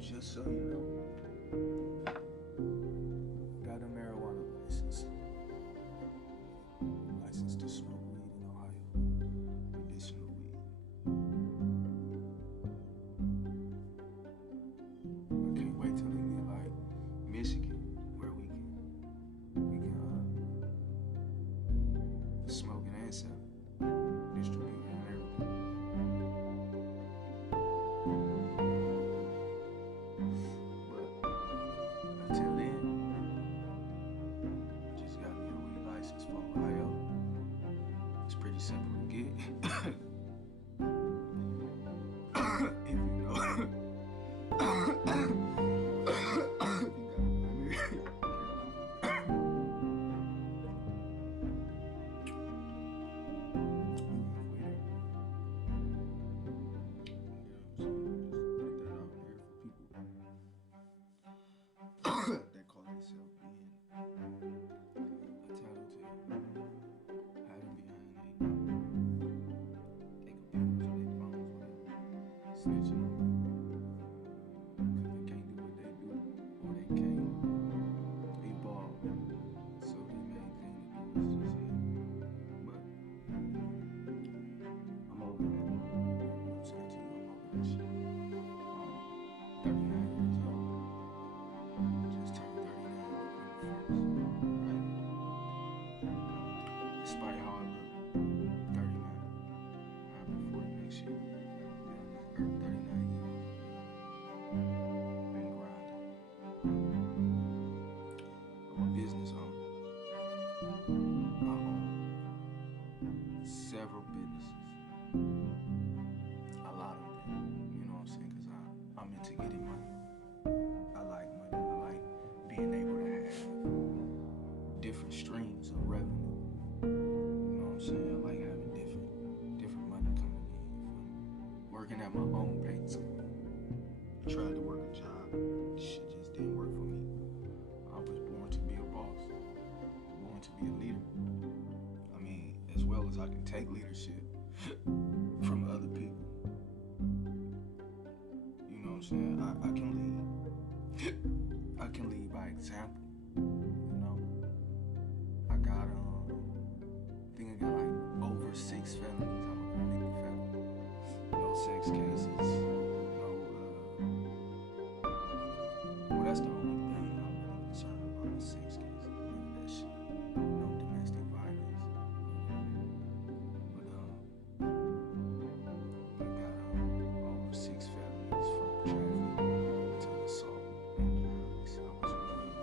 Just so you know, got a marijuana license. License to smoke weed in Ohio. Medicinal weed. I can't wait till they get like Michigan, where we can smoke it and sell it, distribute it and everything. Until then, just got me a weed license for Ohio. It's pretty simple to get. If you know. They call themselves being a tattletale, hiding behind they computers or their phones, whatever, snitching on people because they can't do what they do or they can't evolve. So the main thing to do is just hit. But I'm over that. I'm saying to you, I'm over that shit. 39 years old. Just turned 39 November 1st, right? Despite how I look, 39. I'll be 40 next year. Been on this earth 39 years. Been grinding. I'm a business owner. I own several businesses. A lot of them, you know what I'm saying? Because I'm into getting money. I like money. I like being able to have different streams of revenue. You know what I'm saying? I like having different money coming in. Working at my own pace. Tried to work a job. Shit just didn't work for me. I was born to be a boss. Born to be a leader. I mean, as well as I can take leadership from other people. You know what I'm saying? I can lead. I can lead by example. You know? I got I think I got like over 6 felonies. I'm a convicted felon. No sex cases. No well, that's the only thing I'm really concerned about is sex cases. None of that shit. No domestic violence. But I got over 6 felonies from traffic to assault and drugs. I was really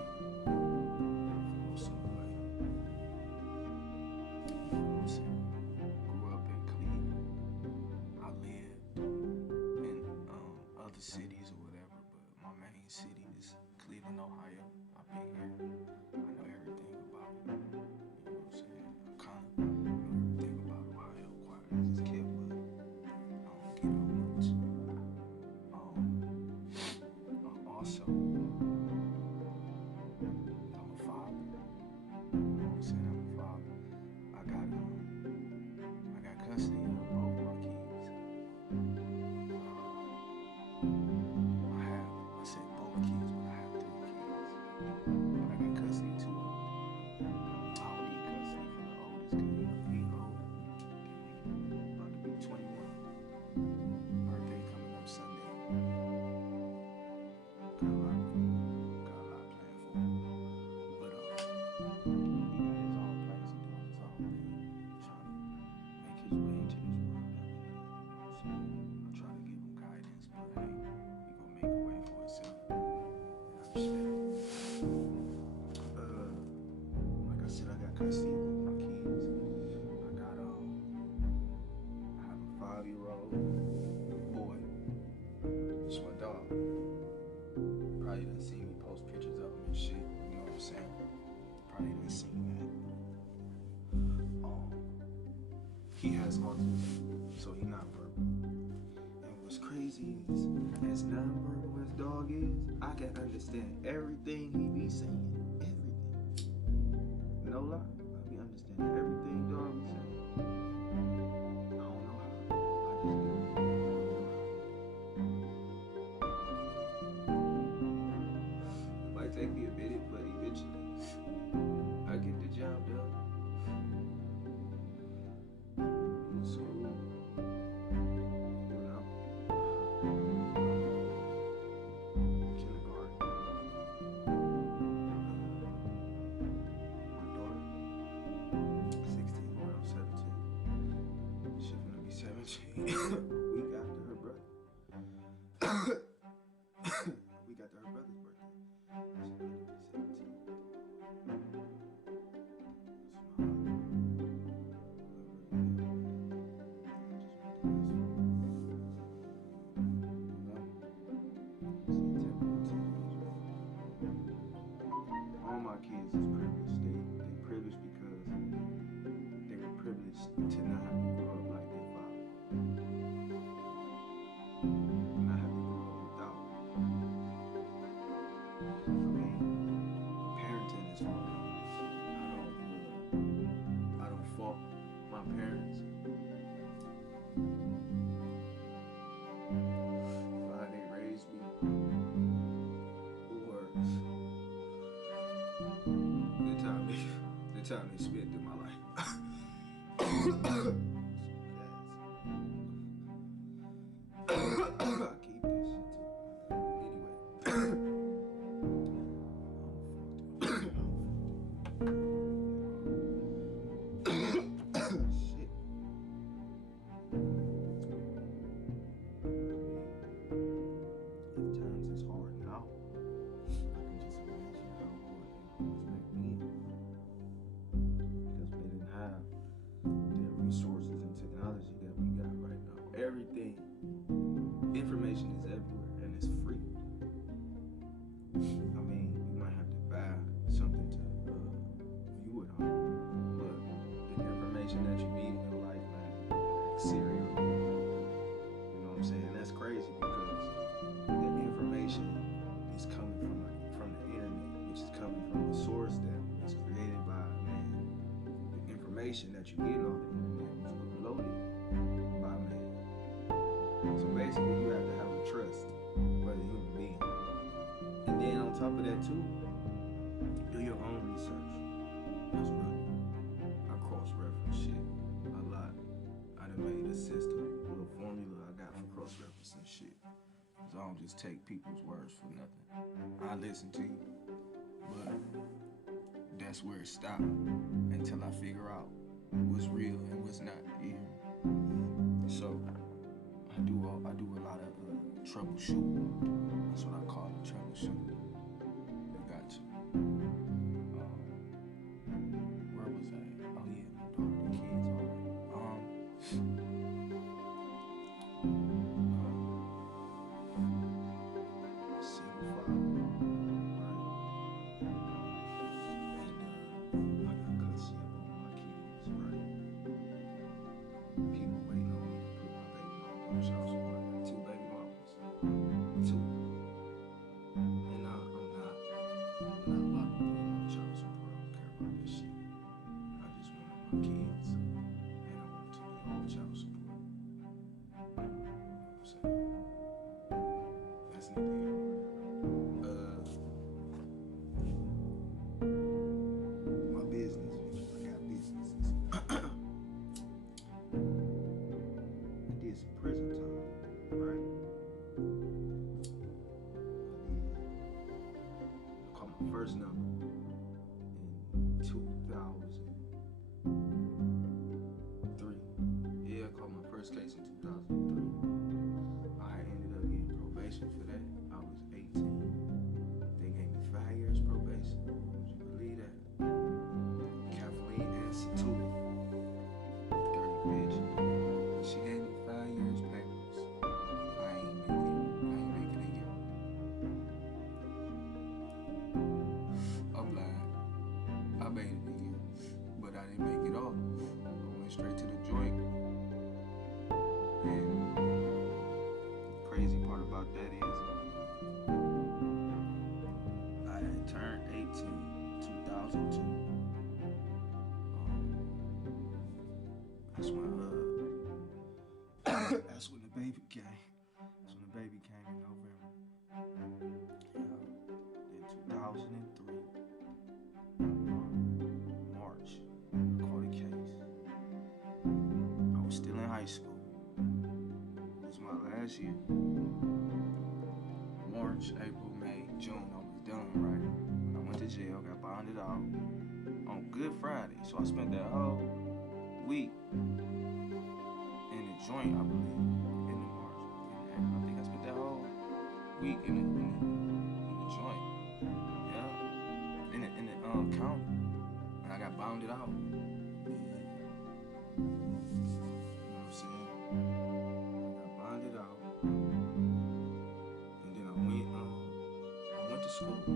also like, you know what I'm saying? Grew up in Cleveland. I lived in other cities or whatever, but my main city is Cleveland, Ohio. I've been here. I know everything about it. You know what I'm saying? I kind of know everything about Ohio, quiet as it's kept, but I don't get on much. Also, I'm a father. You know what I'm saying? I'm a father. I got custody of both my kids. I said both kids, but I have 3 kids. But I got custody of 2 of them. done seen me post pictures of him and shit. You know what I'm saying? Probably didn't see that. He has autism, so he's not verbal. And what's crazy is, as non-verbal as dog is, I can understand everything he be saying. Everything. No lie. I be understanding everything dog be saying. I don't know how. I just do. It might take me a minute, but eventually I get the job done. In school, you know, kindergarten. My daughter, 16, going on 17. She's gonna be 17. We got to her brother. We got to her brother's birthday. She's gonna be 17. All my kids is privileged. They privileged because they were privileged to not have to grow up like their father. Not have to grow up without. I mean, parenting is hard. I don't fault my parents. For how they raised me. Or the time they spent in my life. I keep this shit too. Anyway. Shit. At times it's hard now. I can just imagine how hard it was back then. Because we didn't have the resources and technology that we got right now. Everything, information is everywhere and it's free. I mean, you might have to buy something to view it on, but the information that you need in your life, man, like cereal, you know what I'm saying? That's crazy because the information is coming from the internet, which is coming from a source that was created by man. The information that you get on the internet was loaded by man. So basically, you have to have a trust for the human being. And then on top of that too, do your own research. That's right. I cross-reference shit a lot. I done made a system, a little formula I got for cross-referencing shit. So I don't just take people's words for nothing. I listen to you, but that's where it stopped until I figure out what's real and what's not. Yeah. So I do a lot of troubleshooting. That's what I call it, troubleshooting. You got to. Where was I? Oh yeah, my daughter, the kids, all that. Single father, right? And I got custody of all my kids, right? People waiting on me to put my baby mama on child support. I got 2 baby mamas. 2. And I'm not about to put them on child support. I don't care about this shit. I just wanted my kids. And I want to be on child support. You know what I'm saying? That's neither here nor there. My business. I got businesses. I did some prison time, right? I called my first number in 2003. Yeah, I called my first case in 2003. I ended up getting probation for that. I was 18. They gave me 5 years probation. Would you believe that? Kathleen Institute. Dirty bitch. She gave me 5 years papers. I ain't making it yet. 2002. That's when that's when the baby came. That's when the baby came in November. Yeah. Then 2003, March, I caught a case. I was still in high school. It was my last year. March, April, May, June, I was done, right? I went to jail, got bonded out on Good Friday. So I spent that whole week in the joint, I believe, in the March. I think I spent that whole week in the joint. Yeah. In the county. And I got bonded out. You know what I'm saying? I got bonded out. And then I went to school. I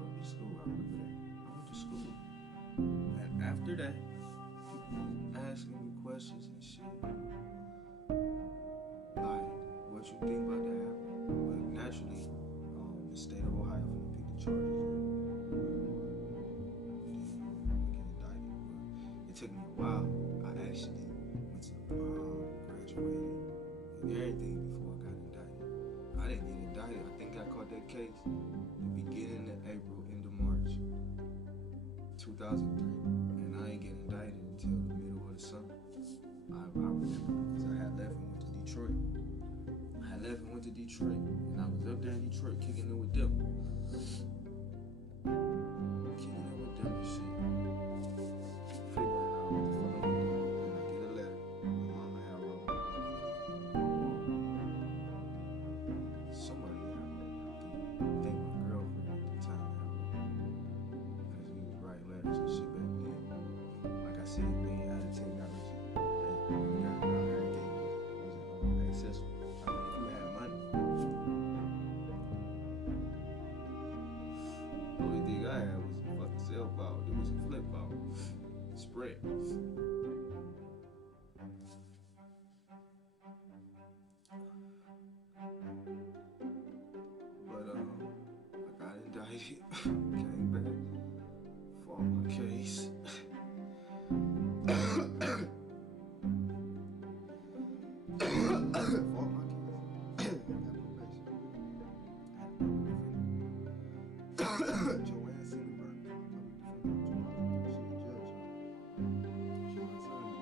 went to school. I remember that. I went to school. And after that, people was asking me questions and shit. Like, what you think about that happening? But naturally, the state of Ohio finna pick the charges up. Get indicted. But it took me a while. I actually went to the prom, graduated, and everything before I got indicted. I didn't get indicted. I think I caught that case the beginning of April, end of March, 2003. And I ain't get indicted until the middle of the summer. I remember because I had left and went to Detroit. And I was up there in Detroit kicking it with them. Kicking it with them and shit. Figuring out what the fuck I'm gonna do. And I get a letter. My mama had wrote. Somebody had wrote. I think my girlfriend at the time had wrote. Because we was writing letters and shit back then. Like I said, we ain't had the technology that we got now. Everything wasn't accessible. I mean, if you had money. The only thing I had was a fucking cell phone. It was a flip phone. Sprint. But I got indicted. Came back. Fought my case. Fought my case. Joanne Sindberg, she a judge. She my son.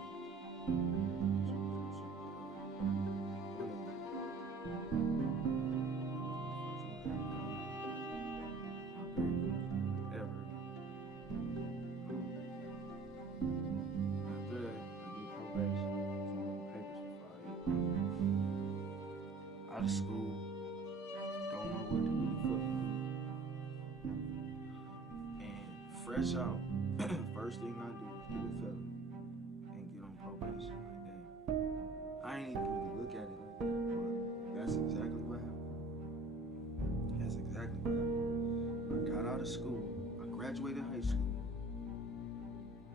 Ever. After that, I get probation. Papers for 5 years. Out of school, don't know what to really fucking do. And fresh out, first thing I do is get a felony and get on probation. Like that. I ain't even really look at it like that, but that's exactly what happened. That's exactly what happened. I got out of school. I graduated high school.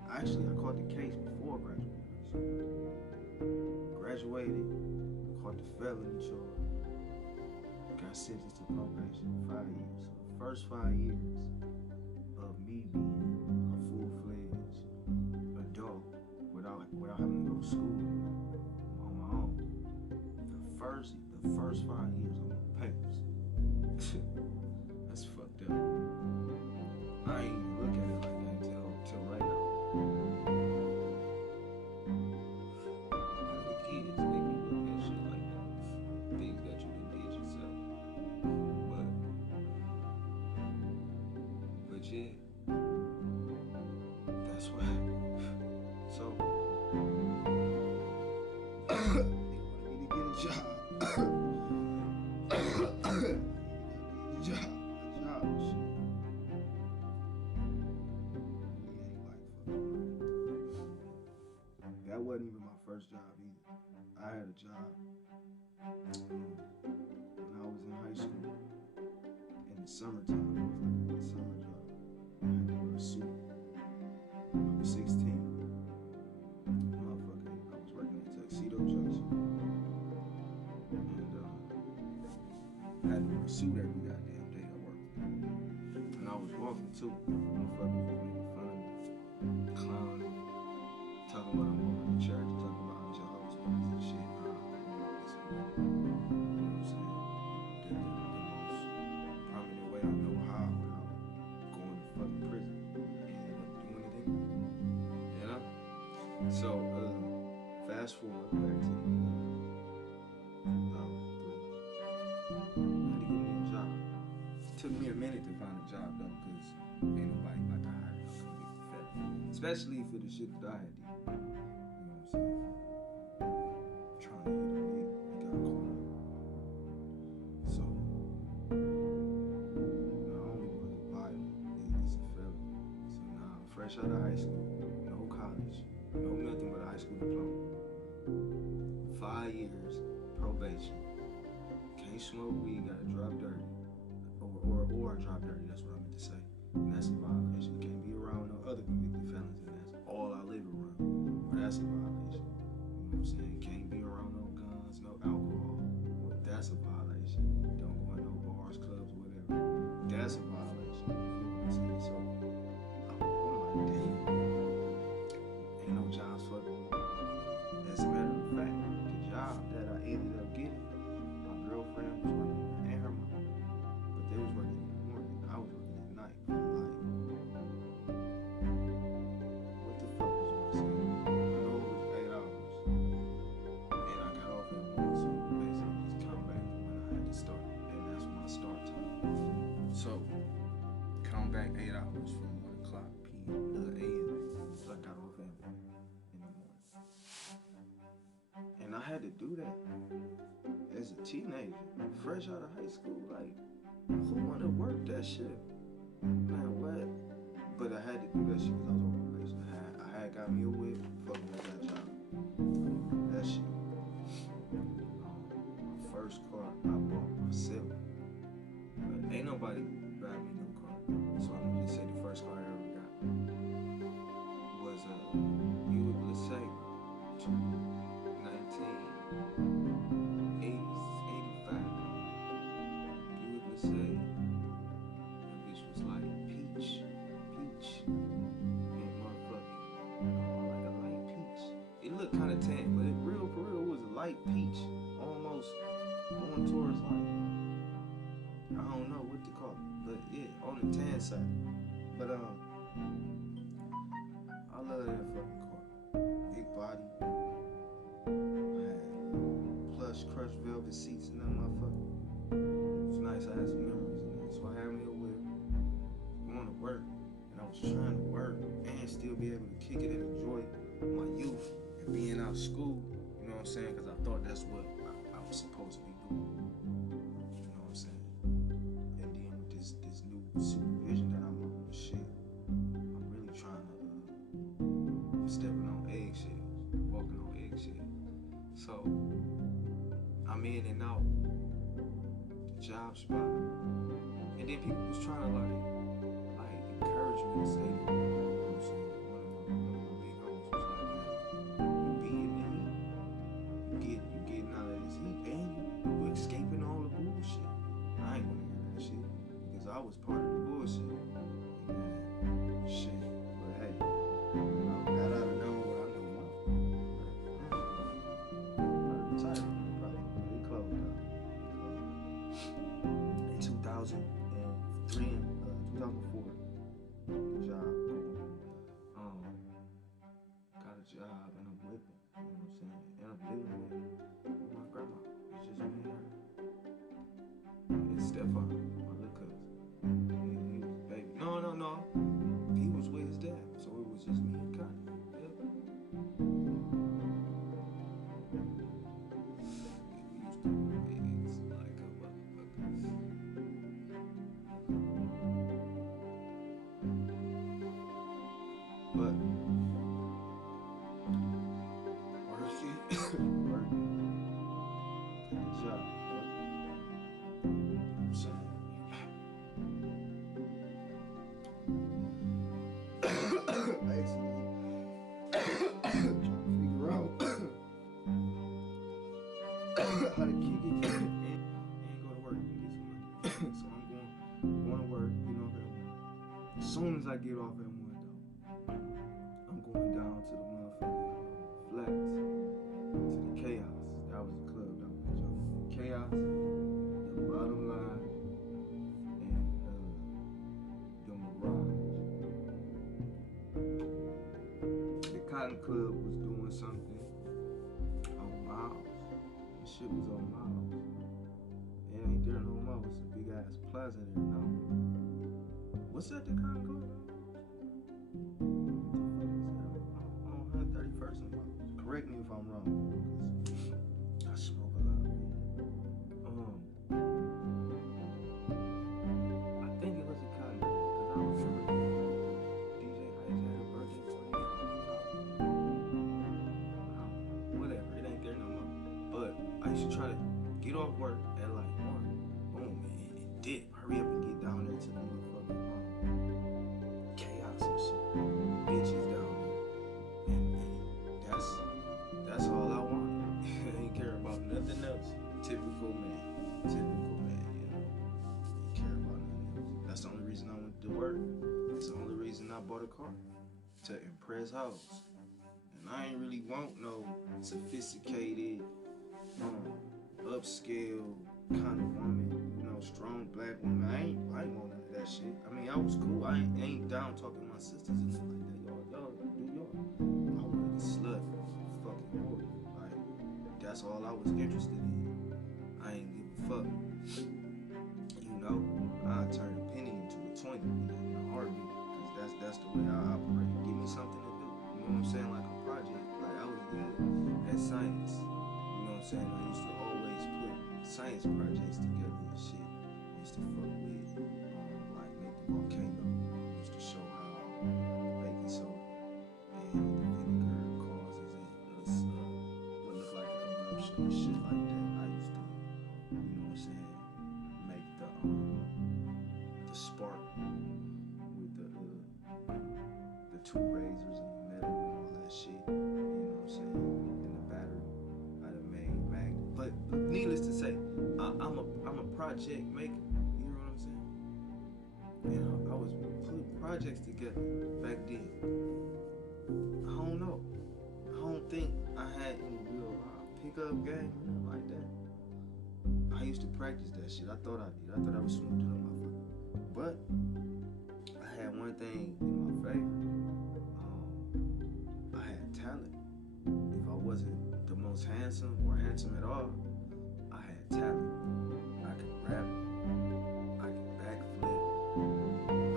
Actually, I caught the case before I graduated high school. Graduated, caught the felony charge. Got sentenced to probation 5 years. So the first 5 years of me being a full-fledged adult without having to go to school on my own. The first 5 years on my papers. That's fucked up. I ain't even look at it like that until right now. Having kids make me look at shit like that. Things that you done did yourself. But yeah. That's what happened. So they wanted me to get a job. A job. Shit. That wasn't even my first job either. I had a job when I was in high school. In the summertime, it was like a summer job. I had to wear a suit. I was 16. Motherfucker, I was working at Tuxedo Junction. And I had to wear a suit every goddamn day I worked. And I was walking too. Motherfuckers was making fun of me, clowning, talking about I'm going to church, talking about I'm Jehovah's Witness and shit. Nah, it's you know what I'm saying? The most prominent way I know how without going to fucking prison. And ended up doing it anyway. You know? So, fast forward back to 2003. I had to get me a job. It took me a minute to find a job though, because ain't nobody about to hire no convicted felon. Especially for the shit that I had did. You know what I'm saying? Trying to hit a lick, he got caught up. So, not only was it violent, it's a felony. So now I'm fresh out of high school, no college, no nothing but a high school diploma. 5 years probation. Can't smoke weed, gotta drop dirty. Or drop dirty, that's what I meant to say. And that's a violation. Can't be around no other convicted felons, and that's all I live around. Well, that's a violation. You know what I'm saying? Can't be around no guns, no alcohol. Well, that's a violation. Don't go in no bars, clubs, whatever. That's a violation. You know what I'm saying? So, I'm like, damn. Ain't no jobs fucking with me. As a matter of fact, the job that I ended up getting, my girlfriend was working there and her mom. But they was working in the morning. I was working at night. I'm like, what the fuck was I saying? I know it was 8 hours. And I got off at 1, so basically just count back to when I had to start. And that's my start time. So, count back 8 hours from 1 o'clock a.m. So I got off at 1 in the morning. And I had to do that as a teenager, fresh out of high school. Like, who wanna work that shit? Man, what? But I had to do that shit because I was on probation. I had got me a whip, fucking with that job. That shit. My first car I bought myself. But ain't nobody buy me no car. So I'm gonna just say the first car I ever got was a Buick LeSabre 1985. Buick LeSabre. That bitch was like peach, and motherfucking like a light peach. It looked kind of tan, but it for real was a light peach, almost going towards like I don't know what to call it, but yeah, on the tan side. But I love that fucking car. Big body. Had plush crushed velvet seats in that motherfucker. It was nice. I had some memories in there. So I had me a whip, going to work, and I was trying to work and still be able to kick it and enjoy my youth and being out of school. You know what I'm saying? Because I thought that's what I was supposed to be doing. You know what I'm saying? And then with this new supervision that I'm on and shit, I'm really trying to I'm stepping on eggshells, walking on eggshells. So I'm in and out the job spot, and then people was trying to like encourage me to stay there. You know what I'm saying? One of my big homies was like, man, you being in heat, you getting out of this heat, and you escaping all the bullshit. I ain't gonna hear that shit because I was part of the bullshit. Man, shit. But hey, I got out of knowing what I know now. Retired, probably. They closed now. In 2003 and 2004, the job. Got a job and I'm whipping. You know what I'm saying? And I'm living with my grandma. It's just me and her. And Stefan, my little cousin. He was a baby. No. He was with his dad, so it was just me and Connie. Yep. We used to eggs like a motherfucker. But working, got a job, I'm saying. Basically, trying to figure out how to kick it and go to work and get some money. So I'm going to work, you know what I mean? As soon as I get off at one though, I'm going down to the motherfucking flats, to the chaos. That was the club that was jumping. Chaos, the bottom line, and the Mirage. The Cotton Club was doing something on Miles. The shit was on Miles. It ain't there no more. It's a big ass plaza there now. What's that, the Cotton Club? On 131st and Miles. Correct me if I'm wrong, because I smoke a lot of weed. I think it was a Cotton Club, because I remember DJ Ice had a birthday party. Whatever, it ain't there no more. But I used to try to get off work at like 1. Boom, it did. Hurry up and get down there to the motherfucking chaos and shit. Bitches down there. And that's all I wanted. I ain't care about nothing else. Typical man, you know. Ain't care about nothing else. That's the only reason I went to work. That's the only reason I bought a car. To impress hoes. And I ain't really want no sophisticated, upscale kind of woman, you know, strong black woman. I ain't want none of that shit. I mean, I was cool. I ain't down talking to my sisters and shit like that. Y'all do y'all. I wanted a slut, fucking whore. Like, that's all I was interested in. I ain't give a fuck. You know, I turn a penny into a 20 in a heartbeat, cause that's the way I operate. Give me something to do. You know what I'm saying? Like a project. Like I was good at science. You know what I'm saying? I used to always put science projects together and shit. I used to fuck with, like make the volcano. I used to show how baking soda and vinegar causes what look like an eruption and shit like that. I used to, you know what I'm saying, make the spark with the two razors and the metal and all that shit. You know what I'm saying? And the battery. I done made magnet. But needless to say, I'm a project maker. You know what I'm saying? And I was putting projects together back then. I don't know. I don't think I had any real pickup game or nothing like that. I used to practice that shit. I thought I did. I thought I was smooth to the motherfucker. But I had one thing in my favor. I had talent. If I wasn't the most handsome or handsome at all, I had talent. I could rap. I could backflip.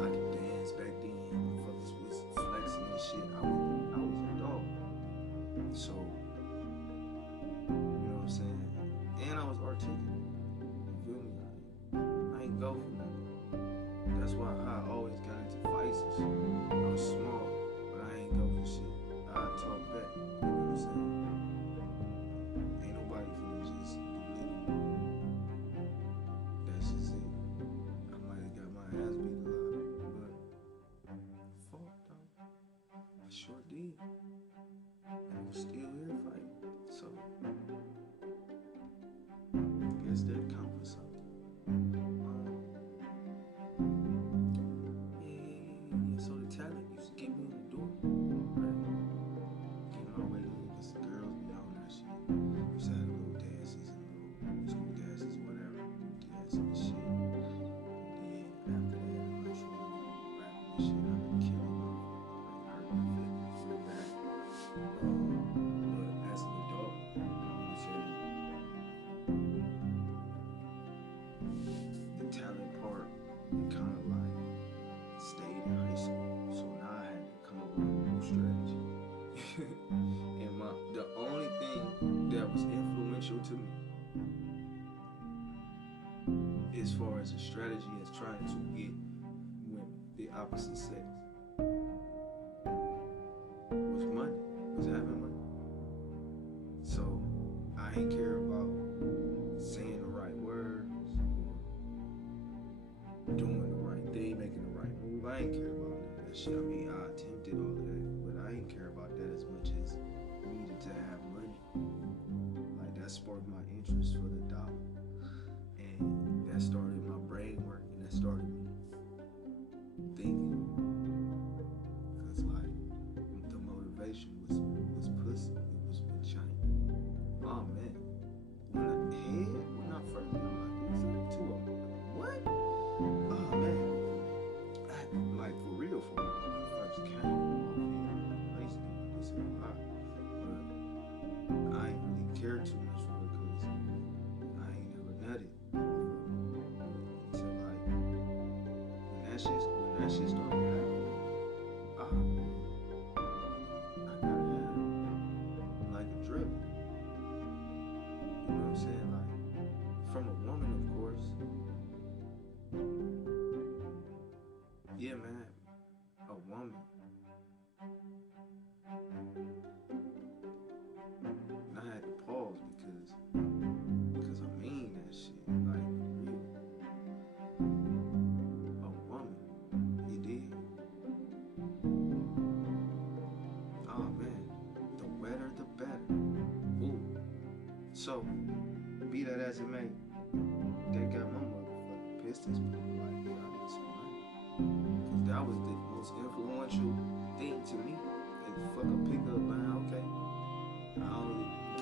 I could dance back then. Motherfuckers was flexing and shit. I was a dog. So, you know what I'm saying? And I was articulate. You feel me? I ain't go for nothing. That's why I always got into fights and shit. I was small, but I ain't go for shit. I talk back. You know what I'm saying? Ain't nobody finna just belittle me. That's just it. I might have got my ass beat a lot, but I fought though. I sure did. And I'm still here fighting. So I guess that counts for something. Yeah. So the talent used to get me in the door, right? Get my way in, cause the girls be on that shit. Used to have little dances and little school dances, whatever. Dances and shit. And then after that, I'm like, sure, rapping and shit. I've been killing motherfuckers. Like, hurt my feelings real bad. But as an adult, you know what I'm saying? The talent part, it kind of like stayed in high school. So now I had to come up with a new strategy. And the only thing that was influential to me as far as a strategy as trying to get women, the opposite sex, was money, was having money. So I ain't care about saying the right words or doing the right thing, making the right move. I ain't care about none of that shit. I mean, I attempted all of that, but I ain't care about that as much as needed to have money. Like that sparked my interest for the dollar, and that started my brain working. That started me thinking when that shit started happening, man, I gotta have like a drip. You know what I'm saying? Like from a woman, of course. Yeah, man, a woman. And I had to pause because I mean that shit. Like for real. A woman. You did. Oh man. The wetter the better. Ooh. So, be that as it may, they got my motherfucking Pistons playing like, yeah, I need some money. Because that was the most influential thing to me. Like, fuck a pickup line, okay?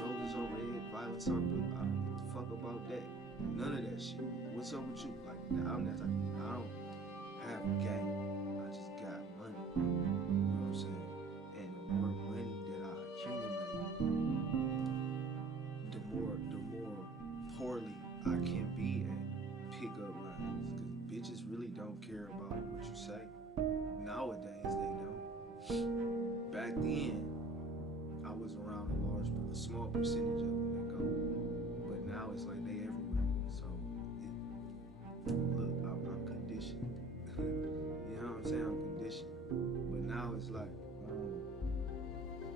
Roses are red, violets are blue. I don't give a fuck about that. None of that shit. What's up with you? Like, I'm that type of nigga. I don't have a game. I just got money. You know what I'm saying? And the more money that I accumulate, the more poorly I can be at pickup lines. Because bitches really don't care about what you say. Nowadays, they don't. Back then, I was around a small percentage of them that go, but now it's like they everywhere. So, look, I'm conditioned. You know what I'm saying? I'm conditioned. But now it's like,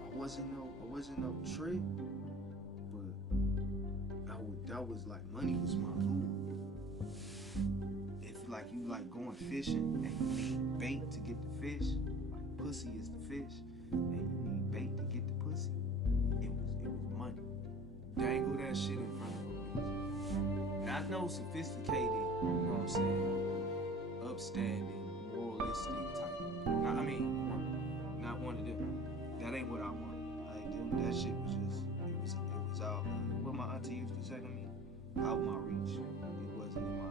I wasn't no trick, but that was like money was my lure. If like you like going fishing and you need bait to get the fish, like pussy is the fish, and you need bait to get the pussy. It was money. Dangle that shit in front of them. Not no sophisticated, you know what I'm saying, upstanding, moralistic type. Not one of them. That ain't what I want. That shit was just, it was out. What my auntie used to say to me, out my reach. It wasn't in my,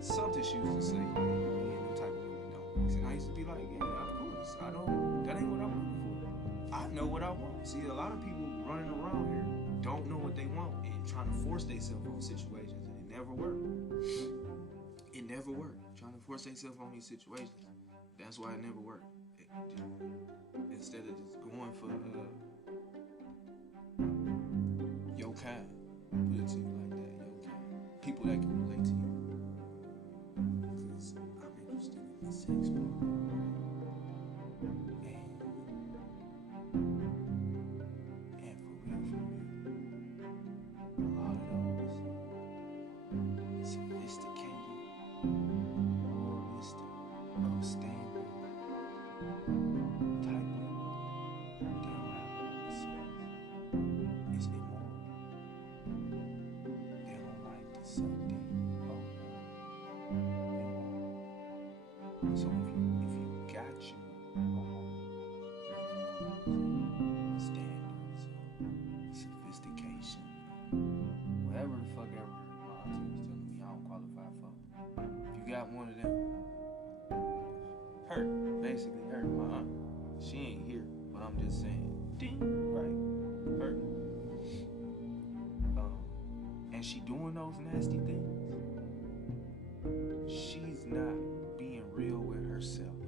something she used to say, like, me and them type of women don't mix. And I used to be like, yeah, of course. That ain't what I'm looking for. I know what I want. See, a lot of people running around here don't know what they want and trying to force themselves on situations, and it never worked. It never worked. Trying to force themselves on these situations. That's why it never worked. Instead of just going for your kind, put it to you like that, your kind. People that can relate to you. Because I'm interested in the sex part. So if you got you standards, sophistication, whatever the fuck ever my auntie was telling me I don't qualify for. If you got one of them, her, my aunt, she ain't here, but I'm just saying, ding, right, her. And she doing those nasty things. She's not being real with herself,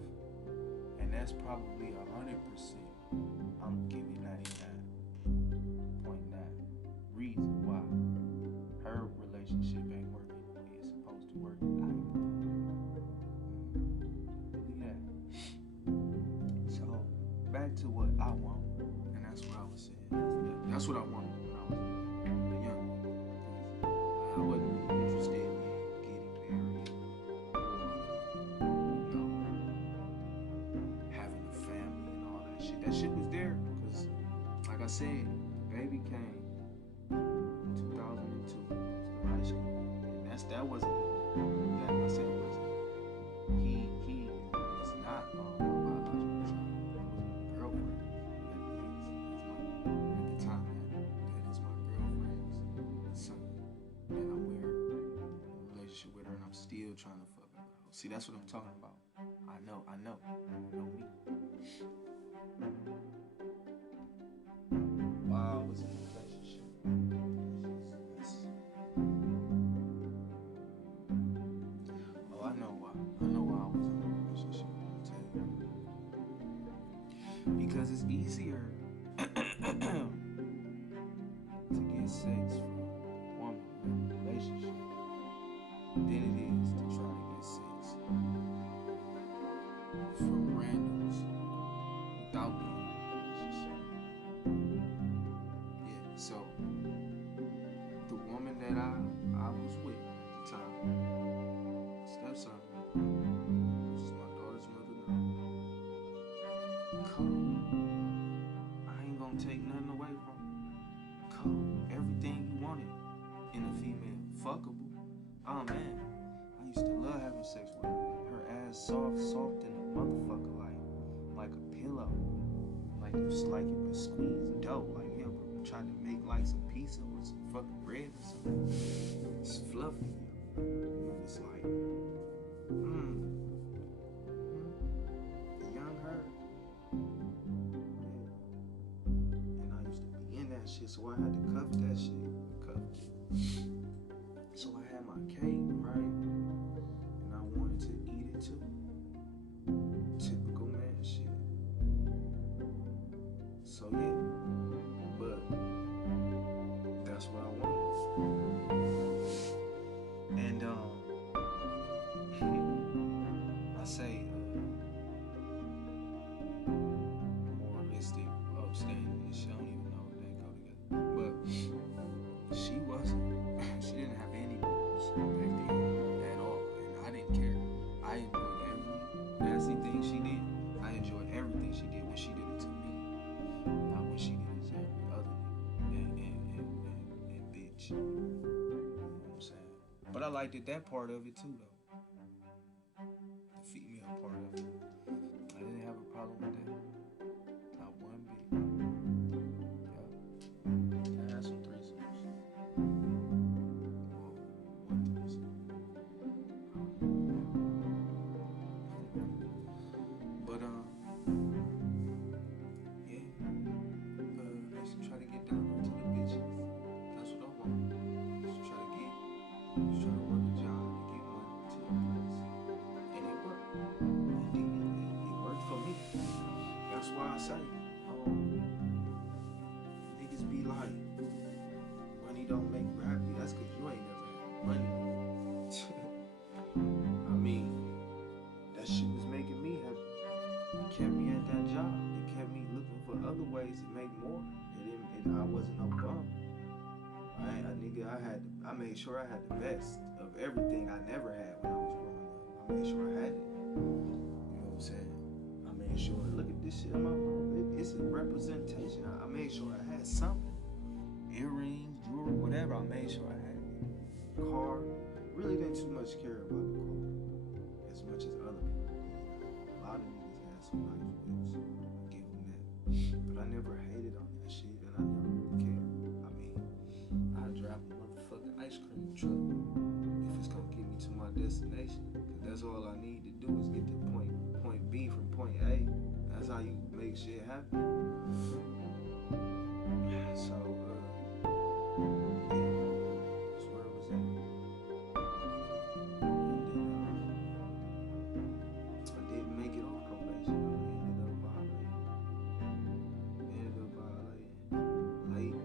and that's probably 100%. I'm giving 99.9 reason why her relationship ain't working the way it's supposed to work. Believe that. So back to what I want, and that's what I was saying. That's what I wanted when I was young, because I wasn't really interested in getting married. That shit was there, because like I said, baby came in 2002 to high school, and that wasn't that I said wasn't. He is not my biological child. That was my girlfriend. At the time that is my girlfriend's son, and I'm in a relationship with her, and I'm still trying to fuck her out. See, that's what I'm talking about. I know me. While I was in a relationship, I know why. Because it's easier to get sex from a woman in a relationship than it is to try to get sex from randoms without being in a relationship. Yeah, so the woman that I was with at the time, stepson, which is my daughter's mother now, cool. I ain't gonna take nothing away from her. Cool. Everything you wanted in a female, fuckable. Oh man, I used to love having sex with her. Her ass soft in a motherfucker, like a pillow, like you could squeeze dough, like you ever tried to make like some pizza with some fucking bread or something. It's fluffy. It's like, young her. Yeah. And I used to be in that shit, so I had to cuff that shit. Cuffed it. So I had my cake, right? And I wanted to eat it too. Typical man shit. So yeah, but that's what I wanted. And I say moralistic, upstanding, she don't even know if they go together. But she wasn't. She didn't have any morals back then at all, and I didn't care. I enjoyed every nasty thing she did. I enjoyed everything she did when she did it to me, not when she did it to every other nigga and bitch. You know what I'm saying? But I liked that part of it too, though. The female part of it. I didn't have a problem with that. Not one bit. Yeah. I had some threesomes. Well, one threesome. But yeah. I used to try to get down to the bitches. That's what I want. Just try to work a job to get money to a place. And it worked. It worked for me. That's why I say, niggas be like, money don't make you happy. That's cause you ain't never had money. I mean, that shit was making me happy. It kept me at that job. It kept me looking for other ways to make more. I wasn't no bum. I made sure I had the best of everything I never had when I was growing up. I made sure I had it. You know what I'm saying? I made sure, look at this shit in my room. It's a representation. I made sure I had something. Earrings, jewelry, whatever. I made sure I had it. Car. Really didn't too much care about the car as much as other people did. A lot of niggas had some nice whips. I give them that. But I never hated on that shit, and I never really cared. I mean, I drive a motherfucking ice cream truck if it's gonna get me to my destination. Cause that's all I need to do is get to point B from point A. That's how you make shit happen. So, yeah, that's where I was at. And then I didn't make it off probation. I ended up violating late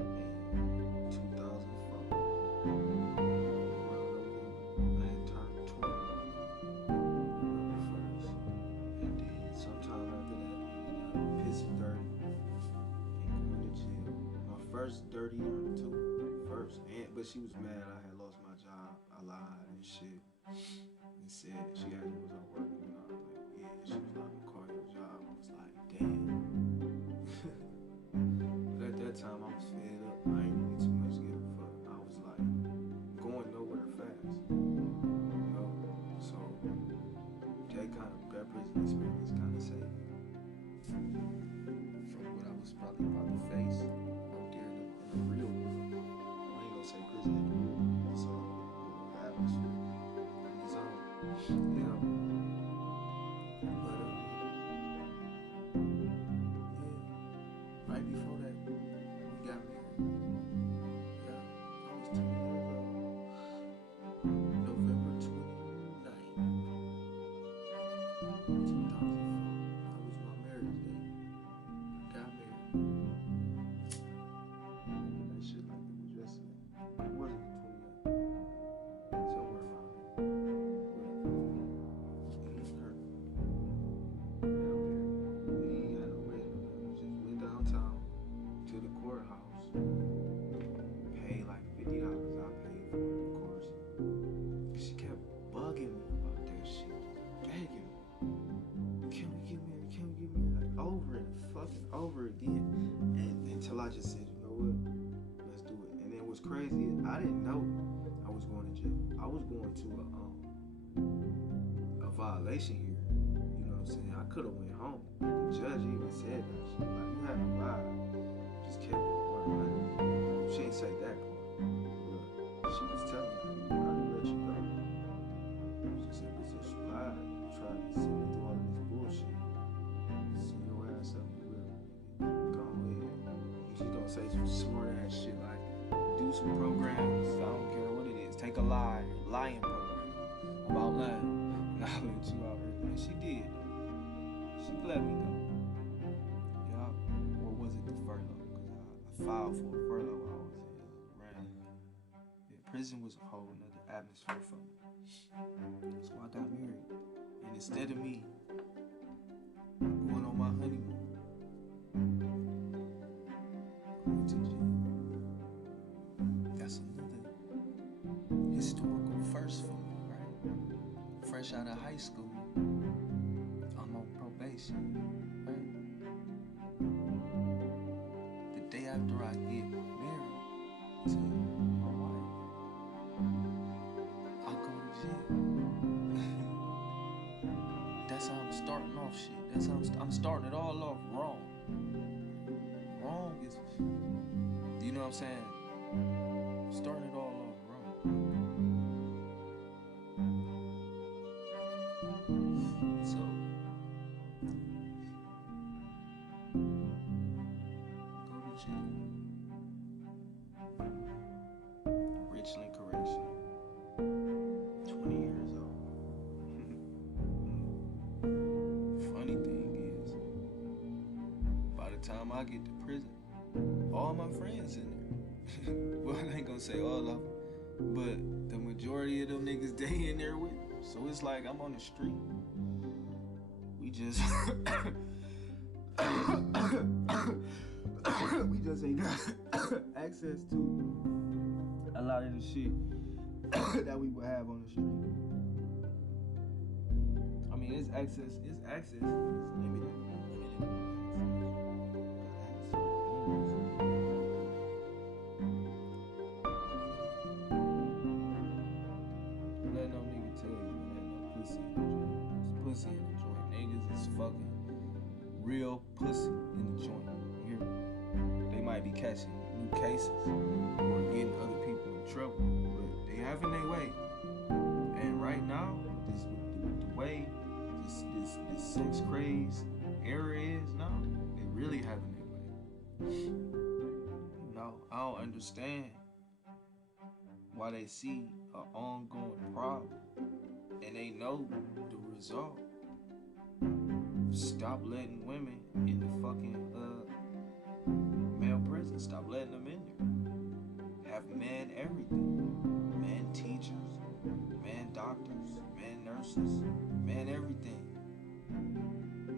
in 2004. Around November, I had turned 20 November 1st. And then sometime after that, I ended up pissing dirty and going to jail. My first dirty year too. But she was mad I had lost my job. I lied and shit. And said, she asked me was I working, and I was like, yeah. She was like, I'm gonna call your job. I was like, damn. But at that time I was fed up. I ain't really too much give a fuck. I was like going nowhere fast. You know? So that prison experience kinda saved me from what I was probably about to face out there in the real world. I ain't gonna say prison. So atmosphere on his own. You know? But yeah. Right before that, we got married. Yeah, I was 20 years old. November 29th, 2004. That was my marriage day. fucking over again. And until I just said, you know what? Let's do it. And then what's crazy is I didn't know I was going to jail. I was going to a violation here. You know what I'm saying? I could have went home. The judge even said that shit. Like, you had a vibe. Just kept running. She ain't say that part. But she was telling me, I didn't let you go. She said, but since you lied, you tried to send me through all of this bullshit. See your ass up in real. Go ahead. And she's gonna say some smart ass shit like, do some programs. I don't care what it is. Take a lying program about lying. And I'll let you out here. And she did. She let me go. Yeah. Or was it the furlough? Because I filed for a furlough while I was around. Yeah, prison was a whole nother atmosphere for me. That's why I got married. And instead of me going on my honeymoon, I went to jail. That's another historical first for me, right? Fresh out of high school, I'm on probation, right? The day after I get married to my wife, I go to jail. That's how I'm starting off shit. That's how I'm starting it all off wrong. Wrong is, you know what I'm saying? Starting it all off wrong. So, go to jail. Richland Correction. 20 years old. Funny thing is, by the time I get to prison, all my friends in there. Well, I ain't gonna say all of them, but the majority of them niggas they in there with me. So it's like I'm on the street. We just we just ain't got access to a lot of the shit that we would have on the street. I mean, it's access, but it's limited. Let no nigga tell you there ain't no pussy in the joint. It's pussy in the joint. Niggas is fucking real pussy in the joint. You hear me? They might be catching new cases or getting other people in trouble, but they having their way. And right now, with the way this sex craze era is now, they really having their way. You know, I don't understand why they see an ongoing problem and they know the result. Stop letting women in the fucking male prison. Stop letting them in there. Have men everything. Men teachers, men doctors, men nurses, men everything.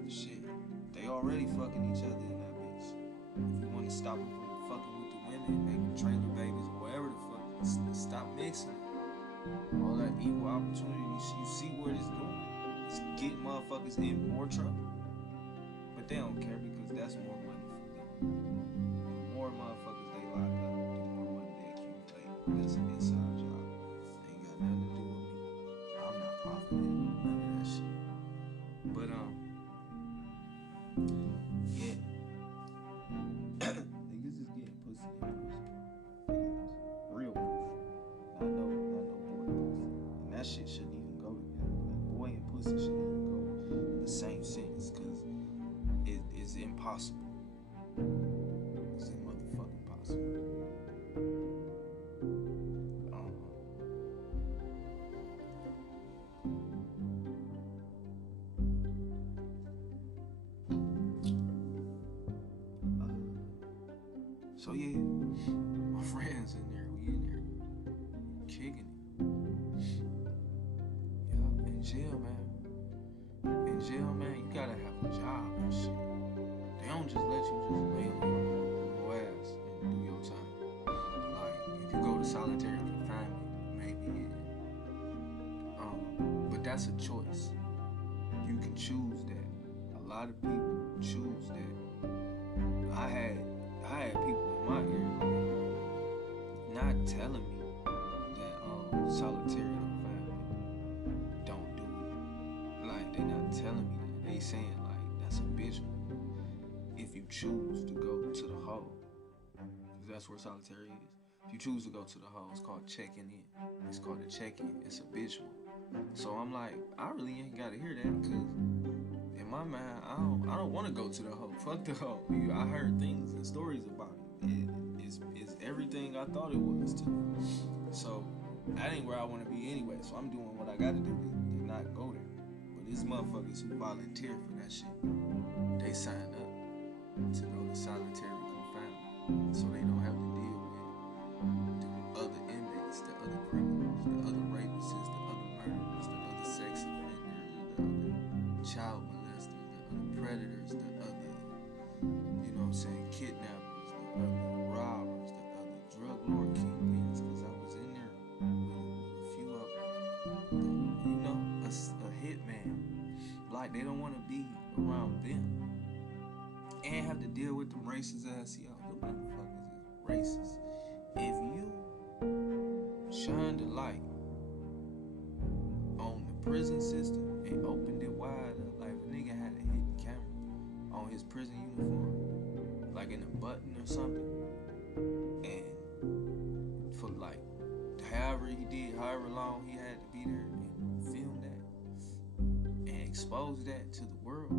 Shit, they already fucking each other in that bitch. If you want to stop them from fucking with the women, making trailer babies or whatever the fuck, stop mixing it. All that equal opportunity, you see what it's doing. It's getting motherfuckers in more trouble. But they don't care because that's more money for them. The more motherfuckers they lock up, the more money they accumulate. That's an inside job. Ain't got nothing to do with me. I'm not profiting none of that shit. But yeah. Niggas is getting pussy in prison. Real pussy. Not no boy pussy. And that shit shouldn't even go together. Like, boy and pussy shouldn't even go in the same sentence, cause it is impossible. It's motherfucking possible. So yeah, my friends in there, we in there kicking it. Yeah, in jail, man. In jail, man, you gotta have a job and shit. They don't just let you just lay on your ass and do your time. Like, if you go to solitary confinement, maybe but that's a choice. You can choose that. A lot of people choose that. I had I had people in my ear not telling me that solitary confinement don't do it. Like they not telling me that. They saying like that's habitual. If you choose to go to the hole, 'cause that's where solitary is. If you choose to go to the hole, it's called checking in. It's called a check-in. It's habitual. So I'm like, I really ain't gotta hear that because in my mind, I don't want to go to the hole. Fuck the hole. I heard things and stories about it. It's everything I thought it was too. So that ain't where I want to be anyway. So I'm doing what I gotta do to not go there. But these motherfuckers who volunteer for that shit, they sign up to go to solitary confinement, so they don't have to deal with the other inmates, the other criminals, the other rapists, the other murderers, the other sex offenders, the other child molesters, the other predators, the other, you know what I'm saying, kidnappers, the other robbers, the other drug lord kingpins, because I was in there with a few of them, you know, a hitman. Like, they don't want to be around them and have to deal with them racist ass, yo, them motherfuckers is racist. If you shine the light on the prison system and opened it wide up, like if a nigga had a hidden camera on his prison uniform, like in a button or something, and for like however he did, however long he had to be there and film that and expose that to the world,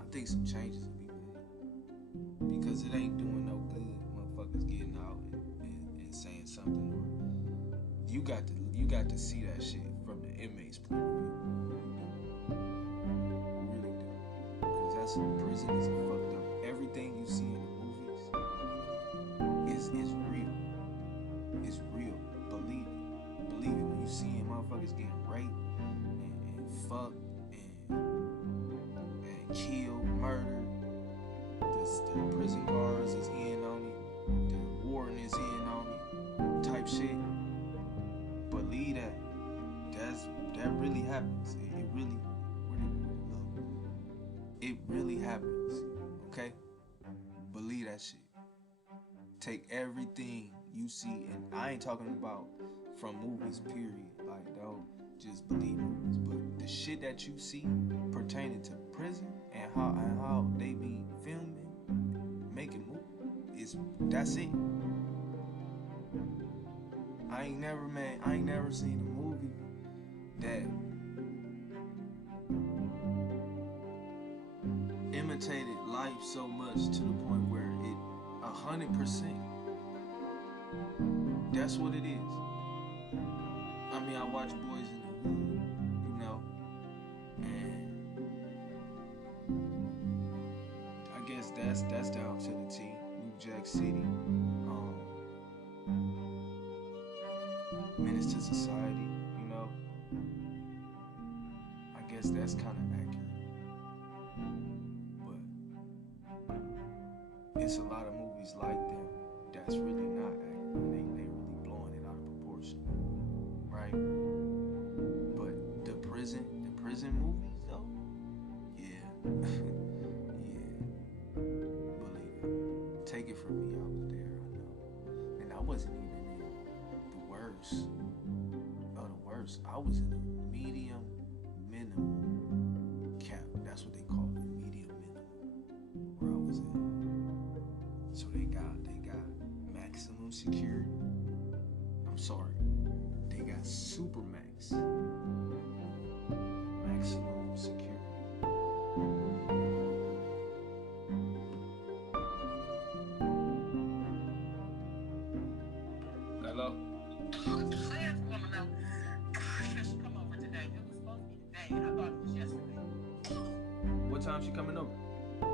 I think some changes will be made. Because it ain't doing no good motherfuckers getting out and saying something, or you got to see that shit from the inmate's point of view. You really do. Because that's prison is fucked up. Everything you see in the movies is real. It's real. Believe it. Believe it. When you see motherfuckers getting raped and fucked and killed, murdered, the prison guards is in on it, the warden is in on it, type shit. Believe that. That really happens. It really happens. Okay? Believe that shit. Take everything you see, and I ain't talking about from movies, period. Like, don't just believe movies, but the shit that you see pertaining to prison and how they be filming, making movies, that's it. I ain't never seen a movie that imitated life so much to the point where it 100%. That's what it is. I mean, I watch Boys in the Hood, you know, and I guess that's down to the T. New Jack City, Menace to Society, you know. I guess that's kind of accurate, but it's a lot of movies like them that's really not accurate. They really blowing it out of proportion, right? But the prison movies though, yeah, yeah. Believe it. Take it from me, I was there, I know, and I wasn't even in the worst of the worst. I was in a medium minimum cap. That's what they call it, medium minimum, where I was at. So they got maximum security. I'm sorry, they got super max, maximum security. Hello? What time she coming over? I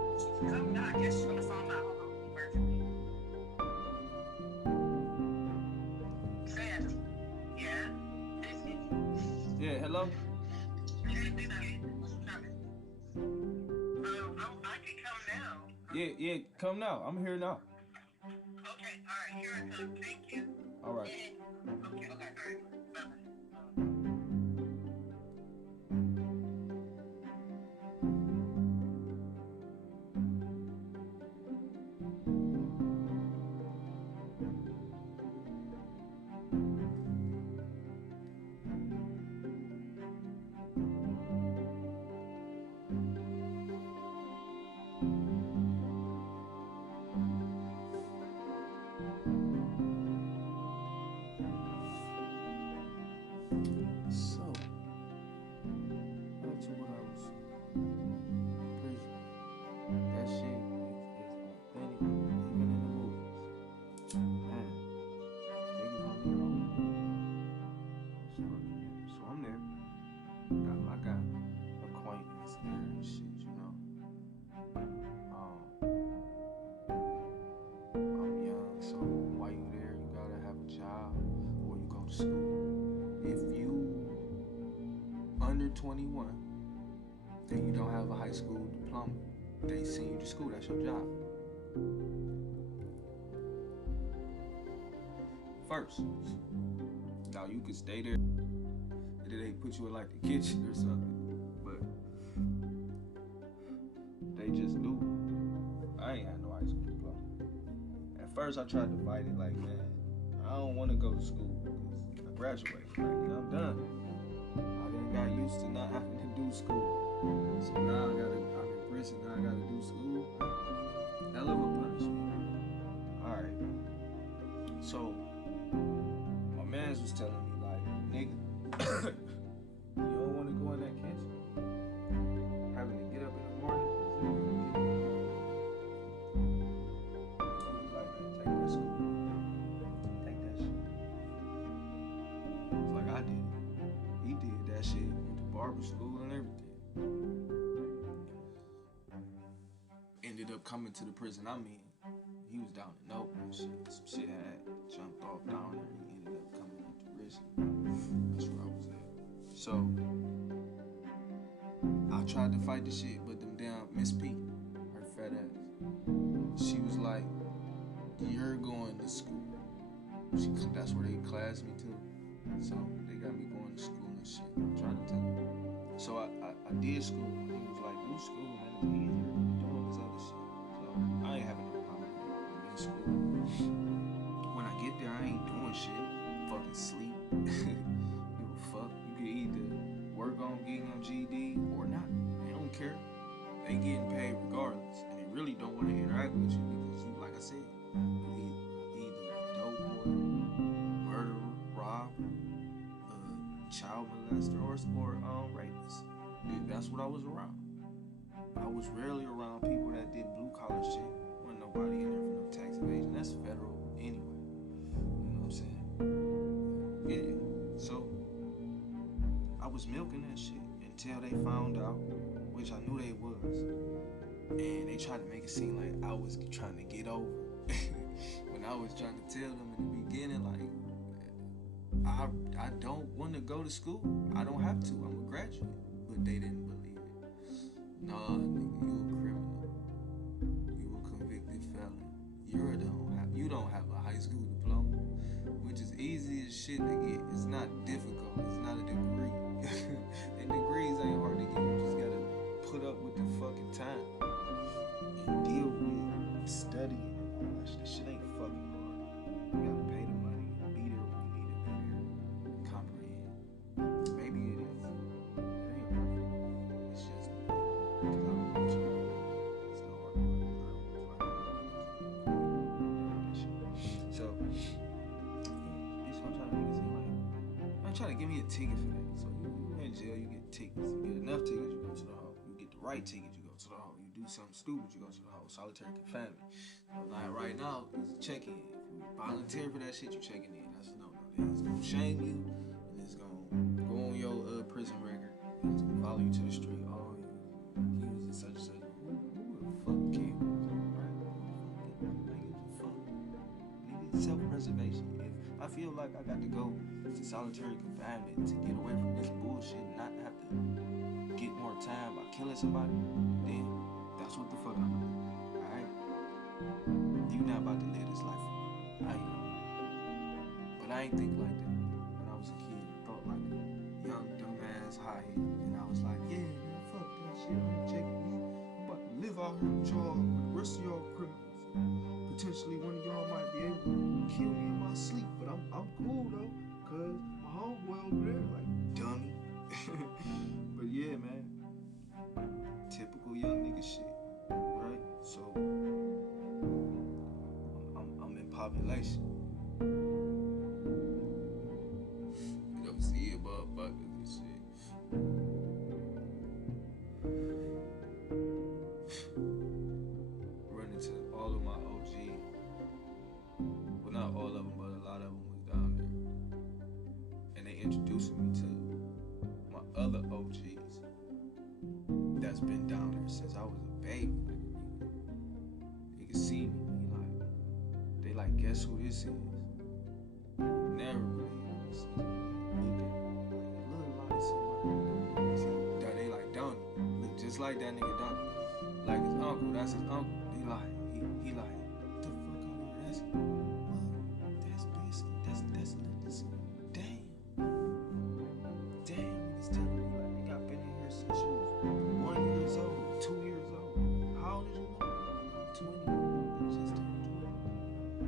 guess she's gonna phone out. Yeah, hello? I can come now. Yeah, come now. I'm here now. Okay, alright, here I come. Thank you. Alright. Okay, alright. Bye-bye. under 21 and you don't have a high school diploma, they send you to school. That's your job. First, now you can stay there, and then they put you in like the kitchen or something. But they just knew I ain't had no high school diploma. At first, I tried to fight it like, man, I don't want to go to school because I graduated. Like, I'm done. I done got used to not having to do school. So now I'm in prison, now I gotta do school. Hell of a punishment. Alright. So, my mans was telling me, like, nigga, you don't want to go in that kitchen? Having to get up in the morning? Like, man, take that school. Take that shit. It's like I did it. He did that shit. Went to barber school and everything. Ended up coming to the prison I'm in. He was down in Oakland and shit. Some shit had jumped off down there. He ended up coming into prison. That's where I was at. So, I tried to fight the shit, but them damn Miss P, her fat ass, she was like, you're going to school. That's where they classed me to. So, they got me going to school and shit. I tried to tell her. So, I did school. He was like, do school, man. It's easier than doing this other shit. So, I ain't having no problem in school. When I get there, I ain't doing shit. Fucking sleep. Give a fuck. You can either work on getting your GED or not. They don't care. They getting paid regardless. And they really don't want to interact with you because you, like I said, you either a dope boy, murderer, robber, child molester, or rapist. That's what I was around. I was rarely around people that did blue collar shit. Wasn't nobody in there for no tax evasion. That's federal anyway. You know what I'm saying? Yeah. So I was milking that shit until they found out, which I knew they was. And they tried to make it seem like I was trying to get over. When I was trying to tell them in the beginning, like, I don't want to go to school. I don't have to. I'm a graduate. But they didn't believe it. Nah, nigga, you a criminal. You a convicted felon. You don't have a high school diploma, which is easy as shit to get. It's not difficult. It's not a degree. And degrees ain't hard to get. You just gotta put up with the fucking time and deal with studying. That shit ain't fucking hard. You gotta pay the money and be there when you need to be there and comprehend. Maybe it is. It ain't perfect. It's just because I don't want to. It's the hard part. I don't want to. So, yeah, bitch, I'm trying to make it seem like I'm trying to give me a ticket for that. So you in jail, you get tickets. You get enough tickets, you go to the hole. You get the right ticket, you go to the hole. You do something stupid, you go to the hole. Solitary confinement. So like right now, it's a check-in. If you volunteer for that shit, you checking in. That's a no-no. It's gonna shame you, and it's gonna go on your prison record. And it's gonna follow you to the street. Oh, he was in such and such. Who the fuck killed? Right? Who the fuck? Nigga, self-preservation. If I feel like I got to go to solitary confinement to get away from this bullshit and not have to get more time by killing somebody, then that's what the fuck I'm gonna do. Alright? You not about to live this life. I ain't. But I ain't think like that. When I was a kid, I thought like a young, dumbass, high-head. And I was like, yeah, man, fuck that shit. I ain't checking me. I'm about to live out here with y'all, with the rest of y'all criminals. Potentially one of y'all might be able to kill me in my sleep. But I'm cool though, cause my homeboy over there, like, dummy. But yeah, man. Typical young nigga shit. Right? So I'm in population. You know, see motherfuckers and shit. Run into all of my OG. Well, not all of them, but a lot of them was down there. And they introduced me to my other OGs that's been down there since I was a baby. You can see me, they like, guess who this is? Never really look at me. Like, it look like somebody. like that nigga, don't he? Like his uncle, that's his uncle. He like, what the fuck out here? That's basically, that's damn. Damn, niggas telling me like, nigga, I've been in here since you was 1 year old, 2 years old. How old is you now? 20. Just turned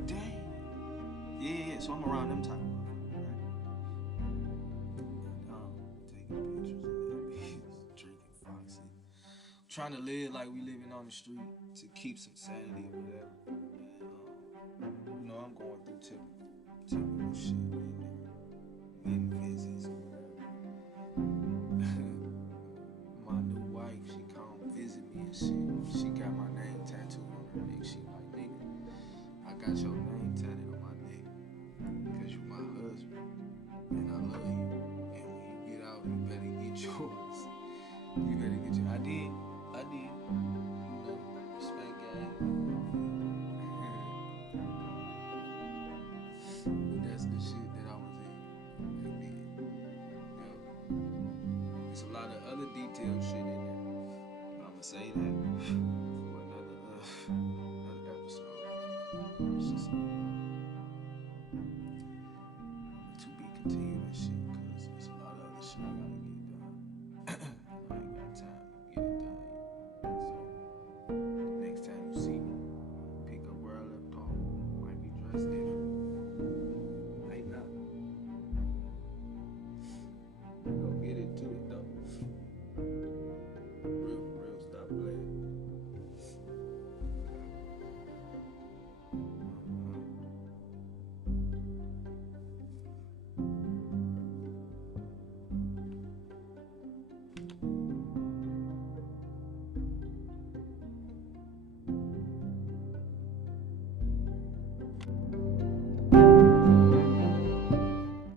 20. Damn. Yeah, so I'm around them type of motherfuckers, right? Taking pictures and drinking Foxy. Trying to live like we living on the street to keep some sanity or whatever. And, you know, I'm going through typical shit, getting visits or whatever. My new wife, she come visit me and shit. She got my name tattooed on her neck. She like, nigga, I got your name tattooed on my neck because you my husband and I love you. And when you get out, you better get yours. You better get your. I did. You know, respect gang. But that's the shit that I was in back then. Yo, there's a lot of other detailed shit in there. But I'ma say that.